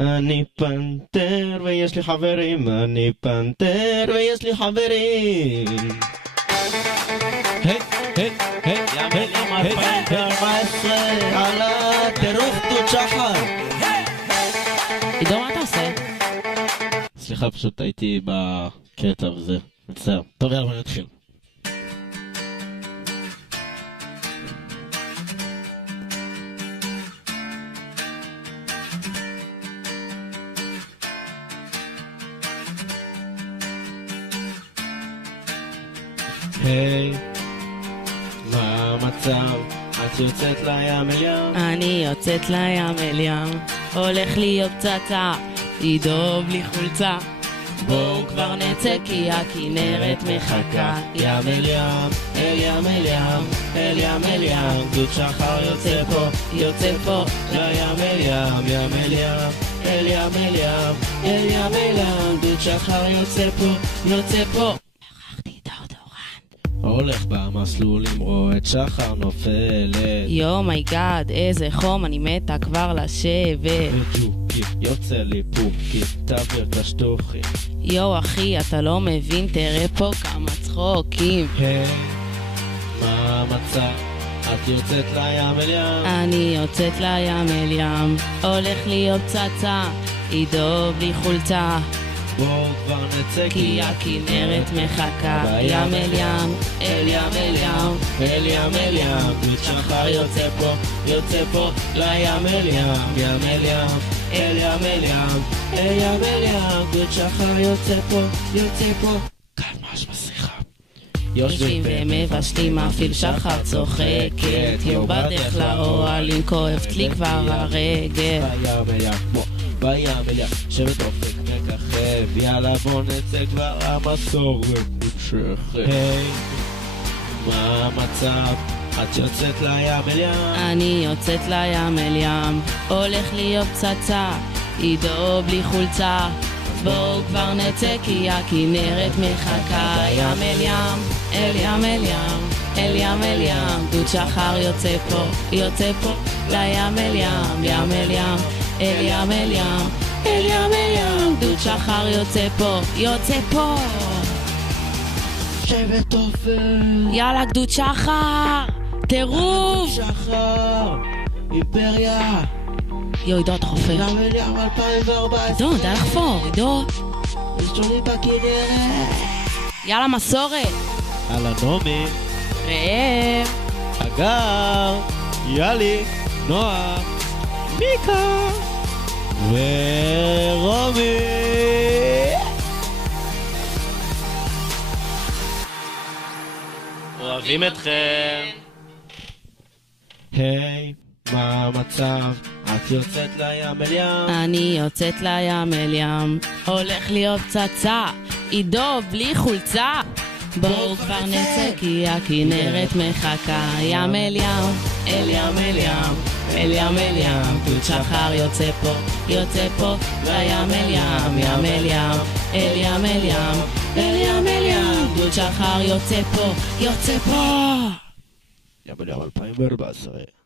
אני פנתר ויש לי חברים, אני פנתר ויש לי חברים. היי, היי, היי, יאמל ים 2014 על הטירוף דוד שחר. עידו, מה אתה עושה? סליחה, פשוט הייתי בקטע וזה, מצטער. טוב, יאללה, בוא נתחיל. היי, מה המצב? את יוצאת לים אל ים? אני יוצאת לים אל ים, הולך להיות פצצה, עידו בלי חולצה. בואו כבר נצא כי הכנרת מחכה. ים אל ים, אל ים אל ים, אל ים אל ים, דוד שחר יוצא פה, יוצא פה, לים אל ים, ים אל ים, אל ים אל ים, אל ים אל ים, דוד שחר יוצא פה, יוצא פה. שכחתי דאודורנט. הולך במסלולים, רואה את שחר נופלת. יו מי גאד, איזה חום, אני מתה כבר לשבת. וג'וקי, יוצא לי פוקי, תעביר את השטוחים. יו אחי, אתה לא מבין, תראה פה כמה צחוקים. היי, מה המצב? את יוצאת לים אל ים? אני יוצאת לים אל ים, הולך להיות פצצה, עידו בלי חולצה. בואו כבר נצא כי הכנרת מחכה. ים אל ים, אל ים אל ים, אל ים אל ים, דוד שחר יוצא פה, יוצא פה, לים אל ים, ים אל ים, אל ים אל ים, אל ים אל ים, דוד שחר יוצא פה, יוצא פה. כאן ממש בשיחה. יושבים ומבשלים, אפילו שחר צוחקת. יו בדרך לאוהלים, כואבת לי כבר הרגל. בים אל ים, בים אל ים, שבת אופק מככב, יאללה בוא נצא כבר, המסורת נמשכת. היי, מה המצב? את יוצאת לים אל ים? אני יוצאת לים אל ים, הולך להיות פצצה, עידו בלי חולצה. בואו כבר נצא כי הכנרת מחכה. ים אל ים, אל ים אל ים, אל ים אל ים, דוד שחר יוצא פה, יוצא פה, לים אל ים, ים אל ים, אל ים אל ים, אל ים אל ים, דוד שחר יוצא פה, יוצא פה. שבת אופק, יאללה גדוד שחר, טירוף. שחר, אימפריה, יו עידו אתה חופר. ים אל ים 2014. עידו די לחפור, עידו. ראשוני בכנרת. יאללה מסורת. הלאה נעמי, ראם. אגר, יאלי, נועה, מיקה ורומי. אוהבים אתכם. היי, מה המצב? את יוצאת לים אל ים? אני יוצאת לים אל ים, הולך להיות פצצה, עידו בלי חולצה. בואו כבר נצא כי הכנרת מחכה. ים אל ים, אל ים אל ים, אל ים אל ים, דוד שחר יוצא פה, יוצא פה, לים אל ים, ים אל ים, אל ים אל ים, אל ים אל ים, דוד שחר יוצא פה, יוצא פה. ים אל ים 2014.